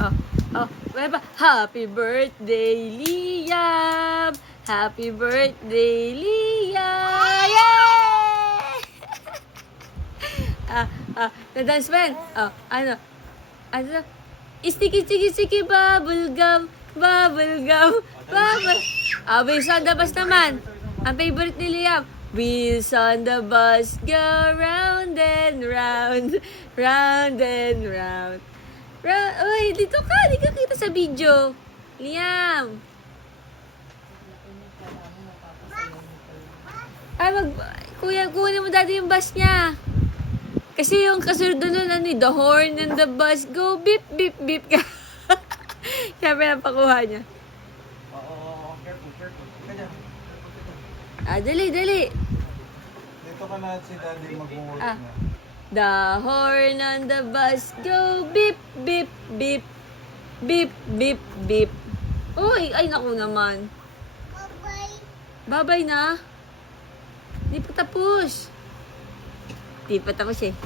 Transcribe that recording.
Oh, oh, happy birthday, Liam! Happy birthday, Liam! Yay! Na-dance man. Oh, ano? Ano? Sticky, bubble gum, bubble gum, bubble. Wheels on the bus naman. Ang favorite ni Liam. Wheels on the bus go round and round, round and round. Uy, dito ka. Di ka kita sa video. Liam. Kuya, kunin mo dati yung bus niya. Kasi yung kasunod nun, the horn and the bus go beep, beep, beep ka. Kaya pinapakuha niya. Oo, careful. Kanya. Dali. Dito ka na si Daddy mag-work na. The horn on the bus go beep, beep, beep. Beep, beep, beep. Uy, ay naku naman. Bye-bye na. Di pa tapos. Di pa tapos eh.